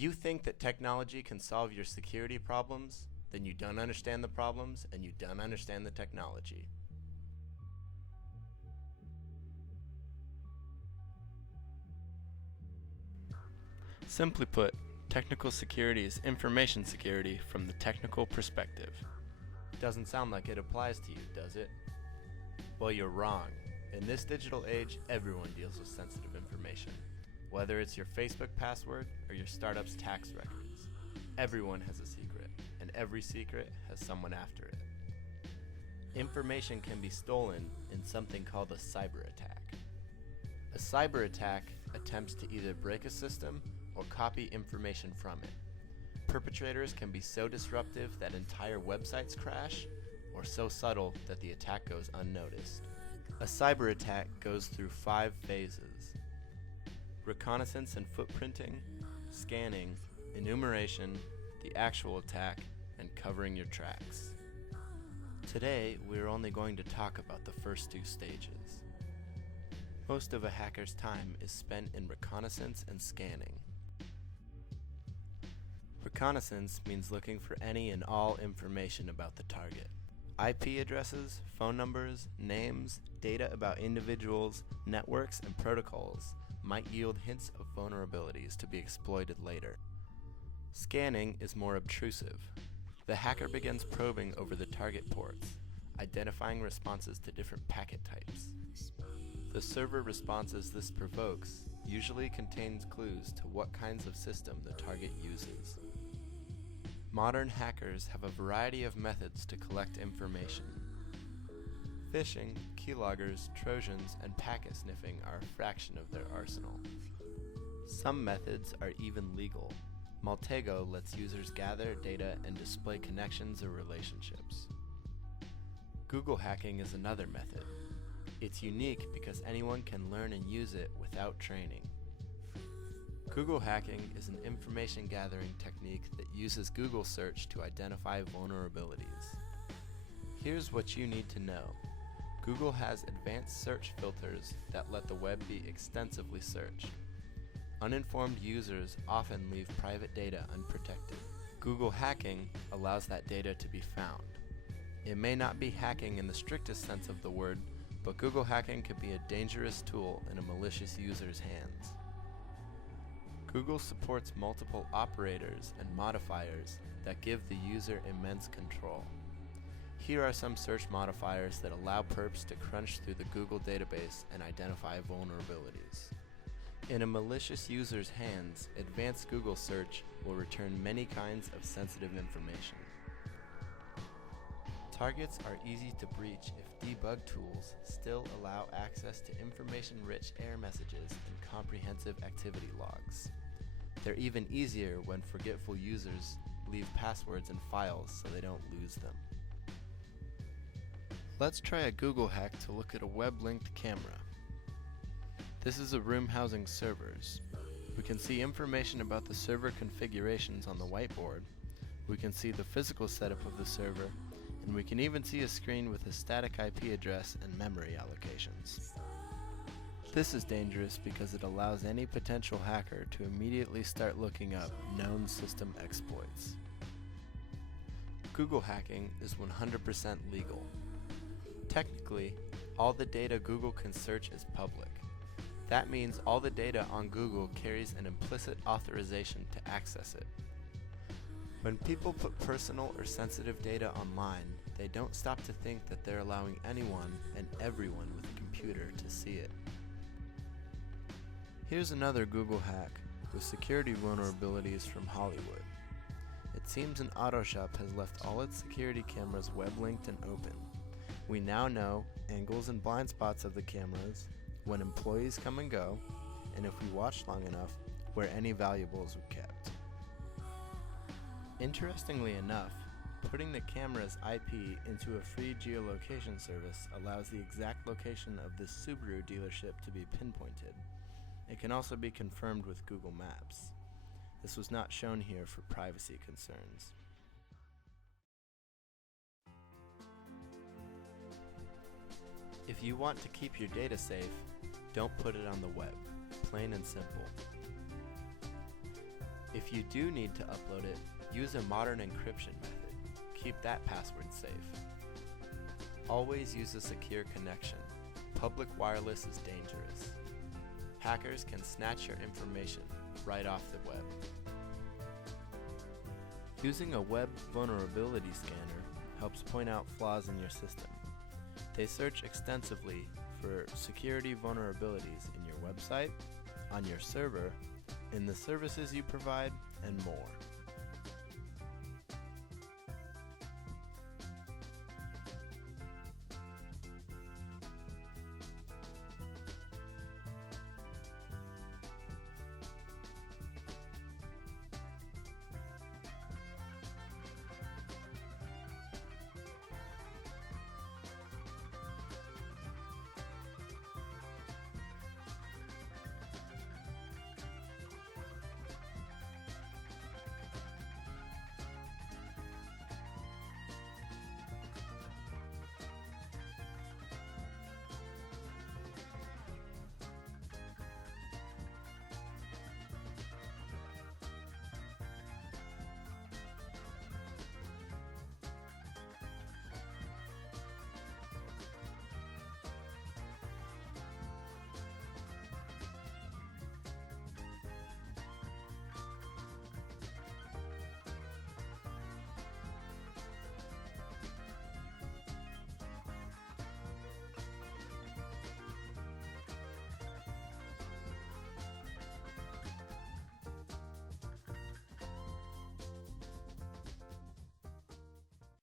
you think that technology can solve your security problems, then you don't understand the problems and you don't understand the technology. Simply put, technical security is information security from the technical perspective. Doesn't sound like it applies to you, does it? Well, you're wrong. In this digital age, everyone deals with sensitive information. Whether it's your Facebook password or your startup's tax records, everyone has a secret, and every secret has someone after it. Information can be stolen in something called a cyber attack. A cyber attack attempts to either break a system or copy information from it. Perpetrators can be so disruptive that entire websites crash, or so subtle that the attack goes unnoticed. A cyber attack goes through 5 phases: reconnaissance and footprinting, scanning, enumeration, the actual attack, and covering your tracks. Today, we're only going to talk about the first 2 stages. Most of a hacker's time is spent in reconnaissance and scanning. Reconnaissance means looking for any and all information about the target. IP addresses, phone numbers, names, data about individuals, networks, and protocols might yield hints of vulnerabilities to be exploited later. Scanning is more obtrusive. The hacker begins probing over the target ports, identifying responses to different packet types. The server responses this provokes usually contains clues to what kinds of system the target uses. Modern hackers have a variety of methods to collect information. Phishing, keyloggers, trojans, and packet sniffing are a fraction of their arsenal. Some methods are even legal. Maltego lets users gather data and display connections or relationships. Google hacking is another method. It's unique because anyone can learn and use it without training. Google hacking is an information gathering technique that uses Google search to identify vulnerabilities. Here's what you need to know. Google has advanced search filters that let the web be extensively searched. Uninformed users often leave private data unprotected. Google hacking allows that data to be found. It may not be hacking in the strictest sense of the word, but Google hacking can be a dangerous tool in a malicious user's hands. Google supports multiple operators and modifiers that give the user immense control. Here are some search modifiers that allow perps to crunch through the Google database and identify vulnerabilities. In a malicious user's hands, advanced Google search will return many kinds of sensitive information. Targets are easy to breach if debug tools still allow access to information-rich error messages and comprehensive activity logs. They're even easier when forgetful users leave passwords in files so they don't lose them. Let's try a Google hack to look at a web-linked camera. This is a room housing servers. We can see information about the server configurations on the whiteboard. We can see the physical setup of the server, and we can even see a screen with a static IP address and memory allocations. This is dangerous because it allows any potential hacker to immediately start looking up known system exploits. Google hacking is 100% legal. Technically, all the data Google can search is public. That means all the data on Google carries an implicit authorization to access it. When people put personal or sensitive data online, they don't stop to think that they're allowing anyone and everyone with a computer to see it. Here's another Google hack with security vulnerabilities from Hollywood. It seems an auto shop has left all its security cameras web-linked and open. We now know angles and blind spots of the cameras, when employees come and go, and if we watch long enough, where any valuables were kept. Interestingly enough, putting the camera's IP into a free geolocation service allows the exact location of this Subaru dealership to be pinpointed. It can also be confirmed with Google Maps. This was not shown here for privacy concerns. If you want to keep your data safe, don't put it on the web. Plain and simple. If you do need to upload it, use a modern encryption method. Keep that password safe. Always use a secure connection. Public wireless is dangerous. Hackers can snatch your information right off the web. Using a web vulnerability scanner helps point out flaws in your system. They search extensively for security vulnerabilities in your website, on your server, in the services you provide, and more.